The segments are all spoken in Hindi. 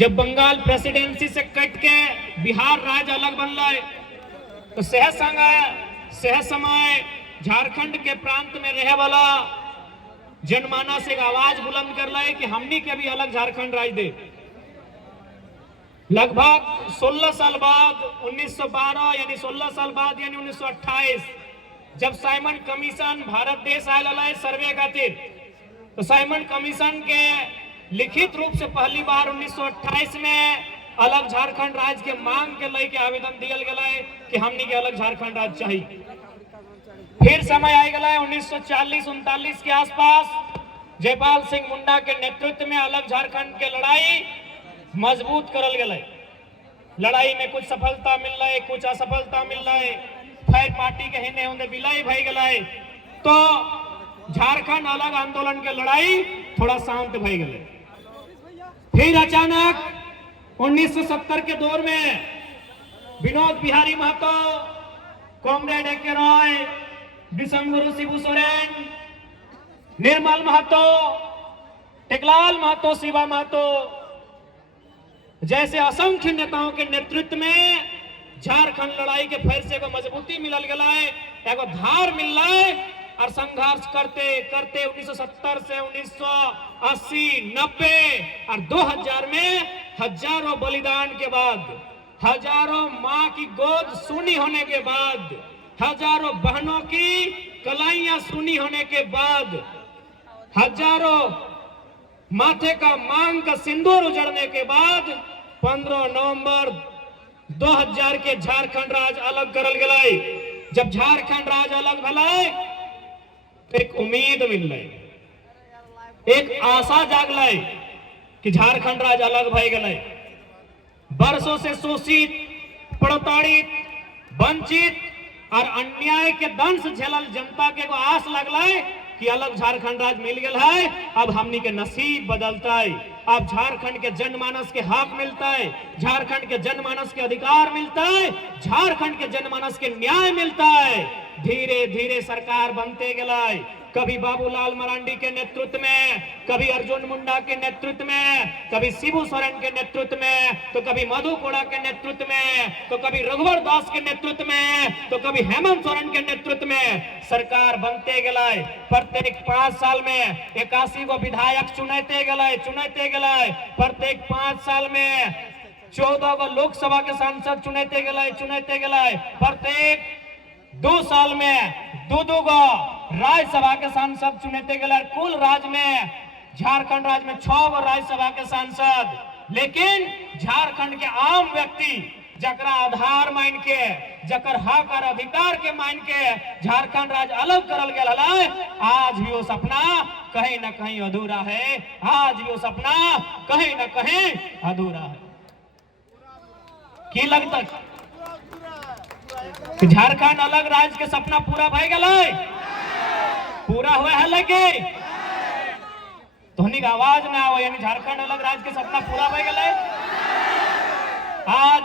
जब बंगाल प्रेसिडेंसी से कट के बिहार राज्य अलग बनल तो सह समय झारखंड के प्रांत में रहे वाला जनमानस एक आवाज बुलंद कर रहा है कि हमनी के भी अलग झारखंड राज्य दे। लगभग 16 साल बाद 1912 यानी 16 साल बाद यानी 1928 जब साइमन कमीशन भारत देश आयल सर्वे खातिर, तो साइमन कमीशन के लिखित रूप से पहली बार 1928 में अलग झारखंड राज्य के मांग के लेके आवेदन दियल गया कि हमनी के अलग झारखंड राज्य चाहिए। फिर समय आ गया 1940-39 के आसपास जयपाल सिंह मुंडा के नेतृत्व में अलग झारखंड के लड़ाई मजबूत करल गए। लड़ाई में कुछ सफलता मिल रहा है, कुछ असफलता मिल रहा है, फिर पार्टी के हिने होंगे विलय भई गए, तो झारखंड अलग आंदोलन के लड़ाई थोड़ा शांत भई गए। फिर अचानक 1970 के दौर में विनोद बिहारी महतो, कॉमरेड ए.के. रॉय, विशंभुरु शिबू सोरेन, निर्मल महतो, टेकलाल महतो, शिवा महतो जैसे असंख्य नेताओं के नेतृत्व में झारखंड लड़ाई के फिर से मजबूती मिलल गया है, एगो धार मिल रहा है। और संघर्ष करते करते 1970 से 1980, 90 और 2000 में हजारों बलिदान के बाद, हजारों माँ की गोद सूनी होने के बाद, हजारों बहनों की कलाइयां सूनी होने के बाद, हजारों माथे का मांग का सिंदूर उजड़ने के बाद 15 नवंबर 2000 के झारखंड राज्य अलग करल गए। जब झारखंड राज्य अलग भला एक उम्मीद मिल रही, एक आशा जाग लाई कि झारखंड राज्य अलग भई गए। बरसों से शोषित, प्रताड़ित, वंचित और अन्याय के दंश झेलल जनता के आस लगला कि अलग झारखंड राज्य मिल गया है, अब हमनी के नसीब बदलता है, अब झारखंड के जनमानस के हक मिलता है, झारखंड के जनमानस के अधिकार मिलता है, झारखंड के जनमानस के न्याय मिलता है। धीरे धीरे सरकार बनते गए, कभी बाबूलाल मरांडी के नेतृत्व में, कभी अर्जुन मुंडा के नेतृत्व में, कभी शिबू सोरेन के नेतृत्व में, तो कभी मधु कोड़ा के नेतृत्व में, तो कभी रघुवर दास के नेतृत्व में, तो कभी हेमंत सोरेन के नेतृत्व में सरकार बनते गए। प्रत्येक 5 साल में 81 गो विधायक चुनते गए, प्रत्येक 5 साल में 14 गो लोकसभा के सांसद चुनते गए, प्रत्येक 2 साल में 2 गो राज्यसभा के सांसद चुनते गए। कुल राज्य में झारखंड राज्य में 6 गो राज्यसभा के सांसद। लेकिन झारखंड के आम व्यक्ति जकरा आधार मान के, जकर हक और अधिकार के मान के झारखंड राज्य अलग करल गया, आज भी वो सपना कहीं न कहीं अधूरा है, आज भी वो सपना कहीं न कहीं अधूरा है। की लगता कि झारखंड अलग राज्य के सपना पूरा भय गए, पूरा हुआ है लगे ध्वनि आवाज में आओ, यानी झारखंड अलग राज्य के सपना पूरा भय गए। आज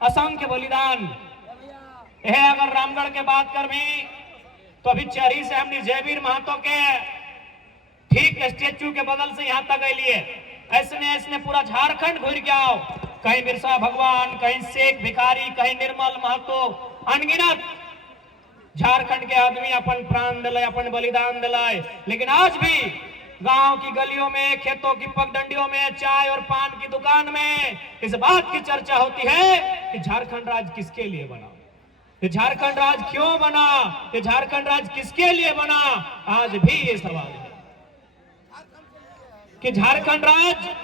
असंख्य बलिदान है। अगर रामगढ़ के बात कर भी तो अभी चरही से हमने जयवीर महतो के ठीक स्टेचू के बगल से यहाँ तक लिए, ऐसने पूरा झारखंड घूर के आओ, कहीं बिरसा भगवान, कहीं शेख भिखारी, कहीं निर्मल महतो, अनगिनत झारखंड के आदमी अपन प्राण दिलाए, अपन बलिदान दिलाए। लेकिन आज भी गांव की गलियों में, खेतों की पगडंडियों में, चाय और पान की दुकान में इस बात की चर्चा होती है कि झारखंड राज्य किसके लिए बना, ये झारखंड राज्य क्यों बना, ये झारखंड राज्य किसके लिए बना। आज भी ये सवाल है कि झारखंड राज्य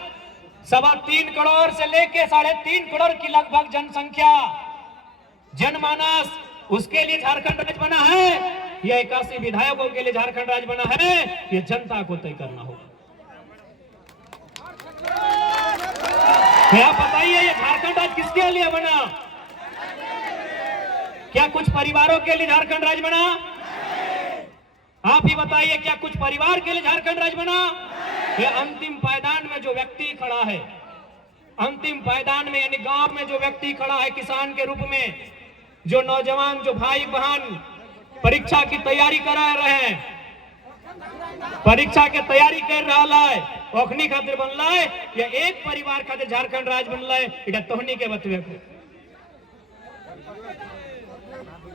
3.25 करोड़ से लेके 3.5 करोड़ की लगभग जनसंख्या, जनमानस, उसके लिए झारखंड राज्य बना है या 81 विधायकों के लिए झारखंड राज्य बना है, ये जनता को तय करना होगा। क्या बताइए, ये झारखंड राज्य किसके लिए बना? क्या कुछ परिवारों के लिए झारखंड राज्य बना? आप ही बताइए, क्या कुछ परिवार के लिए झारखंड राज्य बना? ये अंतिम पायदान में जो व्यक्ति खड़ा है, अंतिम पायदान में यानी गांव में जो व्यक्ति खड़ा है किसान के रूप में, जो नौजवान, जो भाई बहन परीक्षा की तैयारी करा रहे हैं, परीक्षा के तैयारी कर रहा है, ओखनी खातिर बनला है या एक परिवार खातिर झारखंड राज्य बनला है, इटा तोहनी के बतवे को।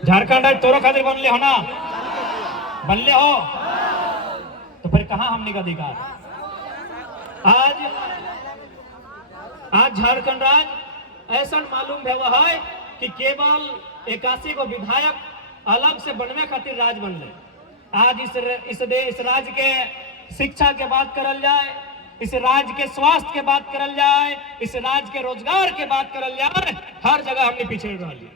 झारखंड राज्य तोरो खातिर बनले हो ना, बनले हो तो फिर कहां हमने का अधिकार? आज झारखंड राज्य ऐसा मालूम है कि केवल 81 को विधायक अलग से बनवे खातिर राज बनले। आज इस राज्य के शिक्षा के बात करल जाए, इस राज्य के स्वास्थ्य के बात करल जाए, इस राज्य के रोजगार के बात करल जाए, हर जगह हमने पिछड़ रही।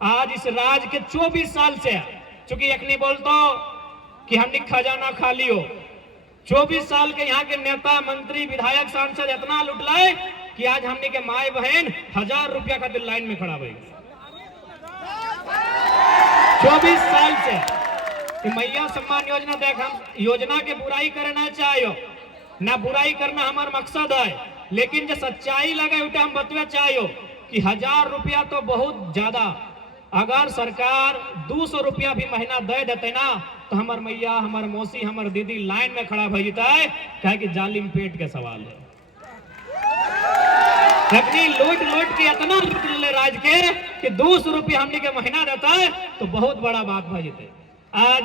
आज इस राज्य के 24 साल से, चूंकि एक नहीं बोलता कि हमने खजाना खाली हो, 24 साल के यहाँ के नेता मंत्री विधायक सांसद इतना लुटलाए कि आज हमने के माए बहन 1000 रुपया खातिर लाइन में खड़ा भाई। 24 साल से मैया सम्मान योजना देख, हम योजना के बुराई करना चाहिए ना, बुराई करना हमारा मकसद है, लेकिन जो सच्चाई लगे उठे हम बतवे चाहिए कि 1000 रुपया तो बहुत ज्यादा। अगर सरकार 200 रुपया भी महीना दे देते ना तो हमार मैया, हमार मौसी, हमार दीदी लाइन में खड़ा भई जाता है, कहे कि जालिम पेट के सवाल है। अपनी लूट के इतना लूट ले राज के कि 200 रुपया हमने के महीना देता है तो बहुत बड़ा बात भई जाते। आज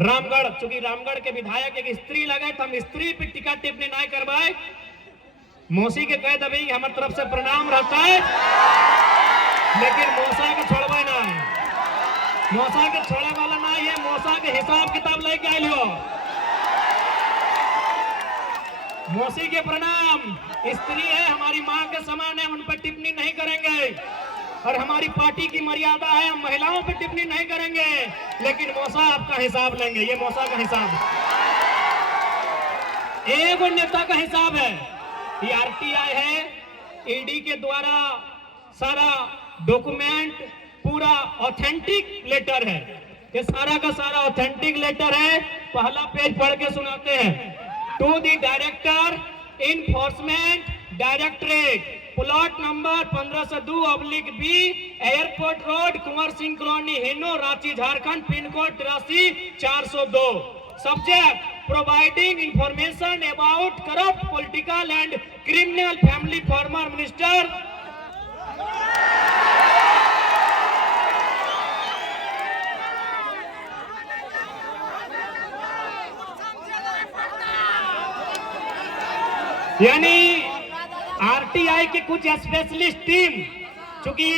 रामगढ़, चूंकि रामगढ़ के विधायक एक स्त्री लगे तो हम स्त्री पे टिकट टिप्पणी नहीं करवाए, मौसी के कह दबी हमारे तरफ से प्रणाम रहता है, लेकिन मौसा के छोड़वा ना है, मौसा के छोड़े वाला ना है, मौसा के हिसाब किताब लेके आए लो। मौसी के प्रणाम, स्त्री है, हमारी माँ के समान है, उन पर टिप्पणी नहीं करेंगे, और हमारी पार्टी की मर्यादा है, हम महिलाओं पर टिप्पणी नहीं करेंगे, लेकिन मौसा आपका हिसाब लेंगे। ये मौसा का हिसाब है, एक नेता का हिसाब है। ये आरटीआई है, ईडी के द्वारा सारा डॉक्यूमेंट पूरा ऑथेंटिक लेटर है, ये सारा का सारा ऑथेंटिक लेटर है। पहला पेज पढ़ के सुनाते हैं। To the director enforcement directorate, plot number 1502/B, airport road, Kunwar Singh colony, Hinoo, Ranchi, Jharkhand, pin code 83,402। Subject providing information about corrupt political and criminal family former minister. यानी आरटीआई की कुछ स्पेशलिस्ट टीम, चूंकि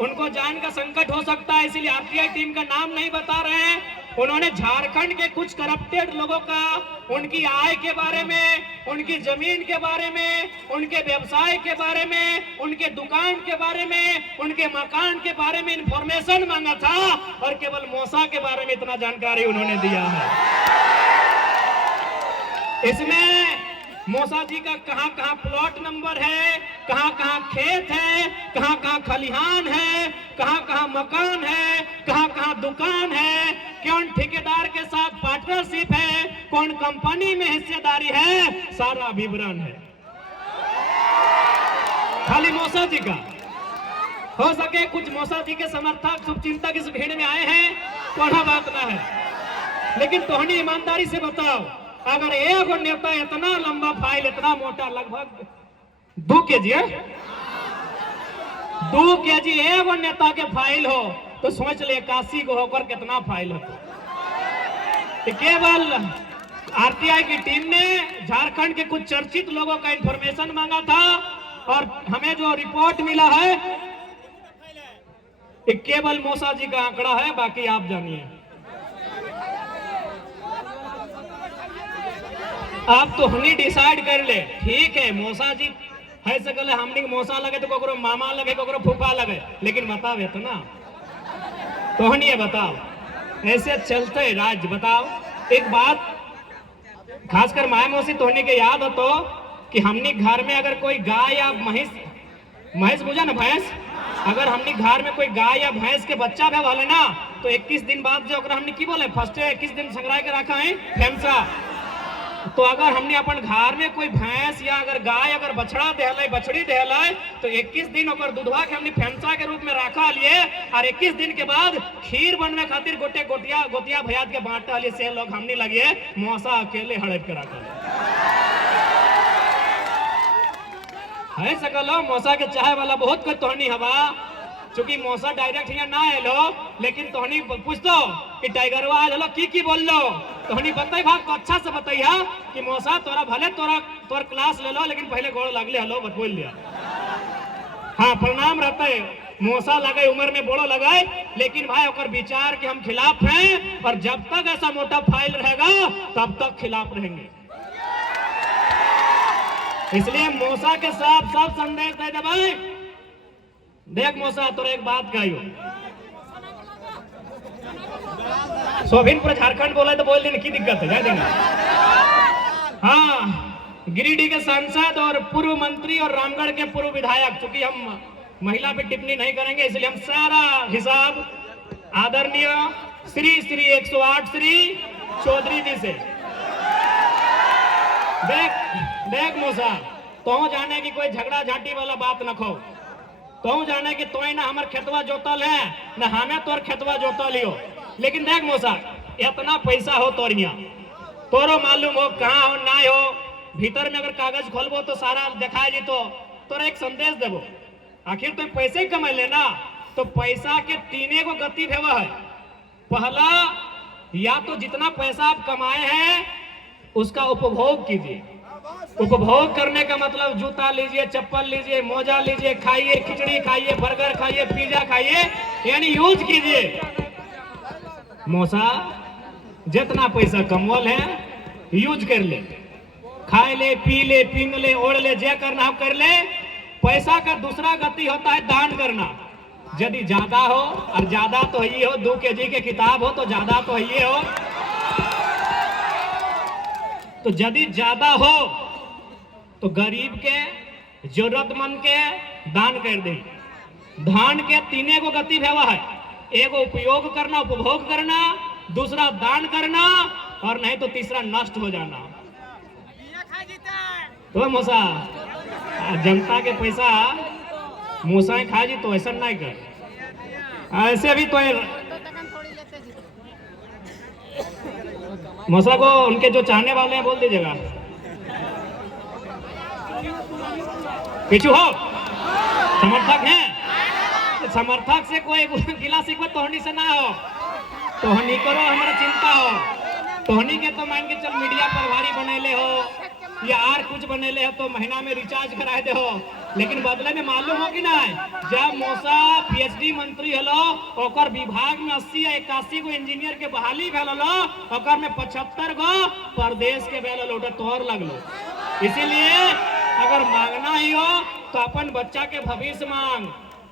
उनको जान का संकट हो सकता है इसलिए आरटीआई टीम का नाम नहीं बता रहे हैं, उन्होंने झारखंड के कुछ करप्टेड लोगों का, उनकी आय के बारे में, उनकी जमीन के बारे में, उनके व्यवसाय के बारे में, उनके दुकान के बारे में, उनके मकान के बारे में इंफॉर्मेशन मांगा था, और केवल मौसा के बारे में इतना जानकारी उन्होंने दिया है। इसमें मौसा जी का कहां कहां प्लॉट नंबर है, कहां कहां खेत है, कहां कहां खलिहान है, कहां कहां मकान है, कहां कहां दुकान है, कौन ठेकेदार के साथ पार्टनरशिप है, कौन कंपनी में हिस्सेदारी है, सारा विवरण है। खाली मौसा जी का हो सके कुछ मौसा जी के समर्थक शुभचिंतक इस भीड़ में आए हैं, कोई बात ना है, लेकिन तोहनी ईमानदारी से बताओ, अगर एक नेता इतना लंबा फाइल, इतना मोटा, लगभग 2 केजी है, 2 केजी एक नेता के फाइल हो तो सोच ले 81 को होकर कितना फाइल हो। तो केवल आरटीआई की टीम ने झारखंड के कुछ चर्चित लोगों का इंफॉर्मेशन मांगा था, और हमें जो रिपोर्ट मिला है केवल मौसा जी का आंकड़ा है, बाकी आप जानिए। आप तो हमने डिसाइड कर ले, ठीक है मौसा जी है सकल, हमने मौसा लगे तो कोकरो मामा लगे, कोकरो फूफा लगे, लेकिन बताओ तो ना, तो नहीं बताओ, ऐसे चलते राज्य। बताओ एक बात, खासकर माया मौसी तोहनी के याद हो तो कि हमने घर में अगर कोई गाय या भैंस बुझा ना, भैंस, अगर हमने घर में कोई गाय या भैंस के बच्चा भी वाले ना तो 21 दिन बाद जो हमने की बोले फर्स्ट 21 दिन संग्रह के रखा है फेमसा, तो अगर हमने अपन घर में कोई भैंस या अगर गाय अगर बछड़ा देहले बछड़ी देहले तो 21 दिन ओकर दूधवा के हमने फेंसा के रूप में रखा लिए और 21 दिन के बाद खीर बनने खातिर गोटे गोतिया गोतिया भैयात के बांटा लिए से लोग हमने लगे मौसा अकेले हड़प के रखा है सकलो मौसा के चाहे वाला बहुत कोई तोहनी हवा चूंकि मौसा डायरेक्ट यहाँ ना एलो लेकिन तोहनी पूछ दो कि टाइगरवा आज हलो की बोल लो तोहनी बताई भाग तो अच्छा से बताइया कि मौसा तोरा भले तोर क्लास ले लो लेकिन पहले गोड़ लगले हलो बत बोल लिया। हाँ प्रणाम रहते मौसा लगे उम्र में बोलो लगाए लेकिन भाई ओकर विचार के हम खिलाफ हैं और जब तक ऐसा मोटा फाइल रहेगा तब तक खिलाफ रहेंगे। इसलिए मौसा के साथ सब संदेश दे दे भाई। देख मौसा तो एक बात कहियो सोभिनपुर झारखंड बोला तो बोल देने की दिक्कत है देंगे। हाँ गिरिडीह के सांसद और पूर्व मंत्री और रामगढ़ के पूर्व विधायक चूंकि हम महिला पे टिप्पणी नहीं करेंगे इसलिए हम सारा हिसाब आदरणीय श्री श्री 108 श्री चौधरी जी से देख मौसा तो जाने की कोई झगड़ा झाटी वाला बात न खो तो जाने की तो ना हमार खेतवा जोतल है न हमें तोर खेतवा जोतल हो लेकिन देख मौसा इतना पैसा हो तोरिया तोरो मालूम हो कहाँ हो ना हो भीतर में अगर कागज खोलबो तो सारा दिखाई जी तो तोरा एक संदेश देबो आखिर तुम पैसे कमा लेना तो पैसा के तीने को गति भेवा है। पहला या तो जितना पैसा आप कमाए हैं उसका उपभोग कीजिए। उपभोग करने का मतलब जूता लीजिए चप्पल लीजिए मोजा लीजिए खाइए खिचड़ी खाइए बर्गर खाइए पिज्जा खाइए यानी यूज कीजिए। मौसा जितना पैसा कमवल है यूज कर ले खाए ले पी ले पीन ले ओढ़ ले जे करना हो कर ले। पैसा का दूसरा गति होता है दान करना। यदि ज्यादा हो और ज्यादा तो ये हो 2 kg के किताब हो तो ज्यादा तो ये हो तो यदि ज्यादा हो तो गरीब के जरूरतमंद के दान कर दे। धान के तीने को गति भेवा है एगो उपयोग करना उपभोग करना दूसरा दान करना और नहीं तो तीसरा नष्ट हो जाना। तो मौसा जनता के पैसा मूसा खा जी तो ऐसा नहीं कर ऐसे भी तो मौसा को उनके जो चाहने वाले हैं बोल दीजिएगा पीछू हो समर्थक हैं समर्थक से कोई गिला शिकवा तोहनी से ना हो तोहनी करो हमारा चिंता हो तोहनी के तो मान के चल मीडिया प्रभारी बनेले हो या आर कुछ बनेले हो तो महीना में रिचार्ज कराए दे हो लेकिन बदले में मालूम हो कि ना जब मौसा PhD मंत्री हलो ओकर विभाग में 80 या 81 गो इंजीनियर के बहाली भेल हलो ओकर में 75 गो प्रदेश के भेल हलो तोहर लगलो। इसीलिए अगर मांगना ही हो तो अपन बच्चा के भविष्य मांग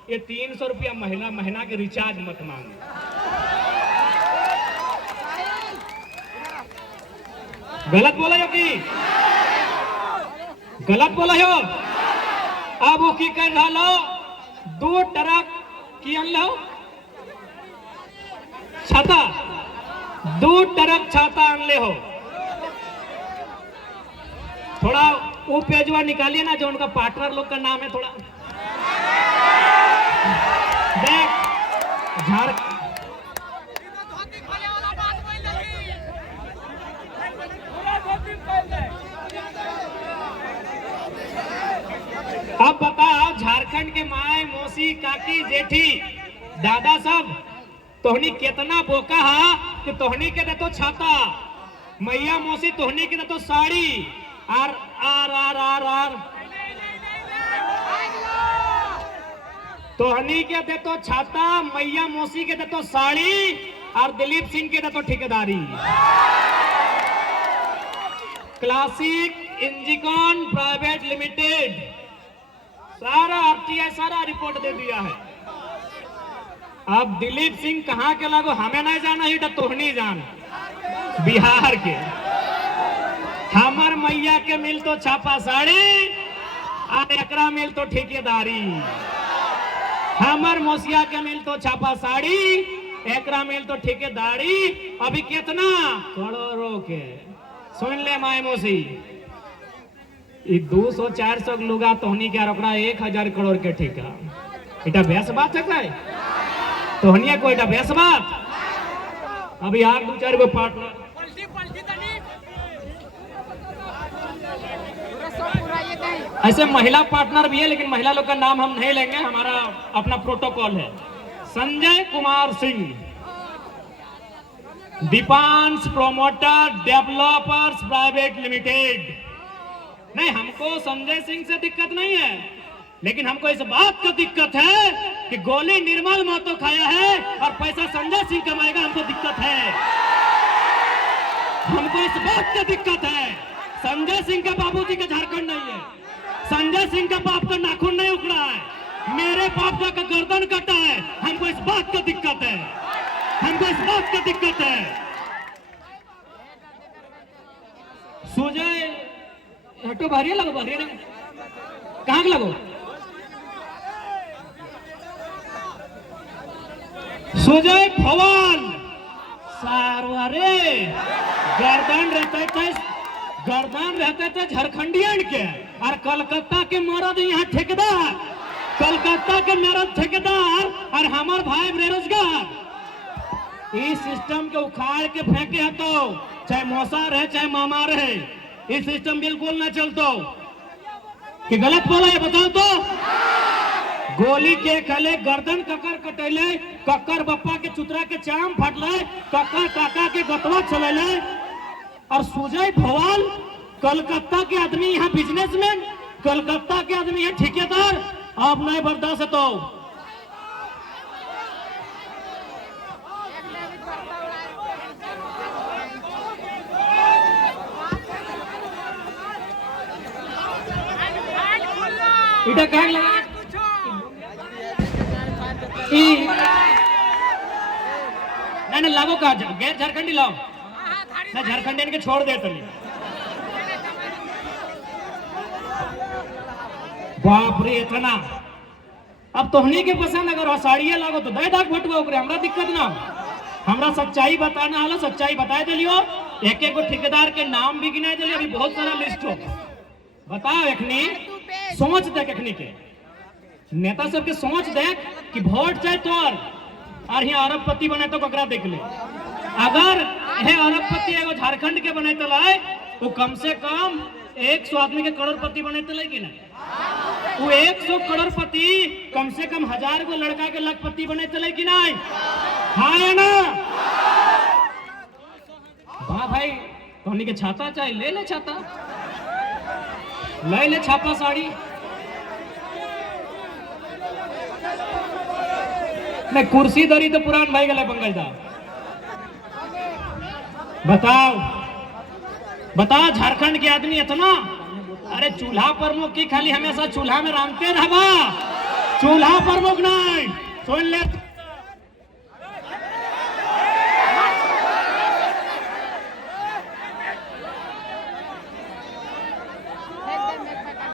ये 300 रुपया महीना के रिचार्ज मत मांग। गलत बोला हो कि गलत बोला हो। अब वो की कर रहा लो 2 ट्रक की अन लो छाता 2 ट्रक छाता अन ले हो। थोड़ा वो पेजवा निकालिए ना जो उनका पार्टनर लोग का नाम है थोड़ा देख अब बता झारखंड के माए मौसी काकी जेठी दादा सब तोहनी कितना बोका हा कि तोहनी के देतो छाता मैया मौसी तोहनी के देतो साड़ी आर आर आर आर आर तोहनी के देतो छाता मैया मौसी के देतो साड़ी और दिलीप सिंह के देतो ठेकेदारी। क्लासिक इंजीकॉन प्राइवेट लिमिटेड सारा RTI सारा रिपोर्ट दे दिया है। अब दिलीप सिंह कहाँ के लगो हमें नहीं जाना ही तो तोहनी जान बिहार के हमर मैया के मिल तो छापा साड़ी और एकरा मिल तो ठेकेदारी। हमर मौसिया के मिल तो छापा साड़ी एकरा मिल तो ठेकेदारी। अभी कितना करोड़ों के सुन ले माय मोसी, 200-400 लुगा तोहनी के रोकड़ा 1000 करोड़ के ठेका, इटा बेस बात है काय? तोहनिया को इटा बेस बात? अभी आग 2-4 गो पार्टनर ऐसे महिला पार्टनर भी है, लेकिन महिला लोग का नाम हम नहीं लेंगे, हमारा अपना प्रोटोकॉल है। Sanjay Kumar Singh, Deepansh promoter developers private limited. नहीं, हमको संजय सिंह से दिक्कत नहीं है, लेकिन हमको इस बात का दिक्कत है कि गोली निर्मल महतो खाया है और पैसा संजय सिंह कमाएगा, हमको दिक्कत है। हमको इस बात का दिक्कत है, संजय सिंह का बाबूजी का झारखंड नहीं है, संजय सिंह का बाप का नाखून नहीं उखड़ा है, मेरे बाप का गर्दन कटा है। हमको इस बात का दिक्कत है, हमको इस बात का दिक्कत है। सुजय हटो, बाहरी लगो, बाहरी लगो, कहाँ लगो? सुजय भवान सारवारे गर्दन रहते थे झारखंडियन के, और कलकत्ता के मरद यहाँ ठेकेदार, कलकत्ता के मरद ठेकेदार और हमार भाई बेरोजगार। इस सिस्टम के उखाड़ के फेंके है तो चाहे मौसा रहे चाहे मामा रहे, इस सिस्टम बिल्कुल ना चलतो। कि गलत बोला है बताओ तो? गोली के खले गर्दन ककर कटेले, ककर बप्पा के चुतरा के चाम फटले, ककर काका के गतवा चलेले, और सुजय भवाल कलकत्ता के आदमी यहाँ बिजनेसमैन, कलकत्ता के आदमी यहाँ ठेकेदार। अब नहीं बर्दाश्त है तो इटा क्या लगा? नहीं लागो का गैर झारखंडी लाओ ना, झारखंडियन के छोड़ दे तनी। बाप रे इतना, अब तोहनी के पसंद अगर असाड़िया लागो तो दे दाग भटवा ओकरे, हमरा दिक्कत ना। हमरा सच्चाई बताना हलो, सच्चाई बताए दिलियो। एक एक ठेकेदार के नाम भी गिनाए दिलियो, अभी बहुत सारा लिस्ट हो। बताओ एखनी सोच देख, एखनी के नेता सब के सोच देख कि वोट चाहे तोर और यहाँ अरबपति बने तो ककरा देख ले। अगर यह अरबपति एगो झारखंड के बने तो लाए, वो कम से कम 100 आदमी के करोड़पति बने तो लाए कि नहीं? वो 100 करोड़पति कम से कम 1000 गो लड़का के लखपति बने तो लाए कि नहीं? हाँ या ना? वाह भाई, तोहनी के छाता चाहे ले ले, छाता ले ले, छापा साड़ी नहीं, कुर्सी दरी तो पुरान भाई गले पंकज दा। बताओ बताओ, झारखंड के आदमी इतना, अरे चूल्हा प्रमुख की खाली हमेशा चूल्हा में रांधते रहबा, चूल्हा प्रमुख नहीं। सुन ले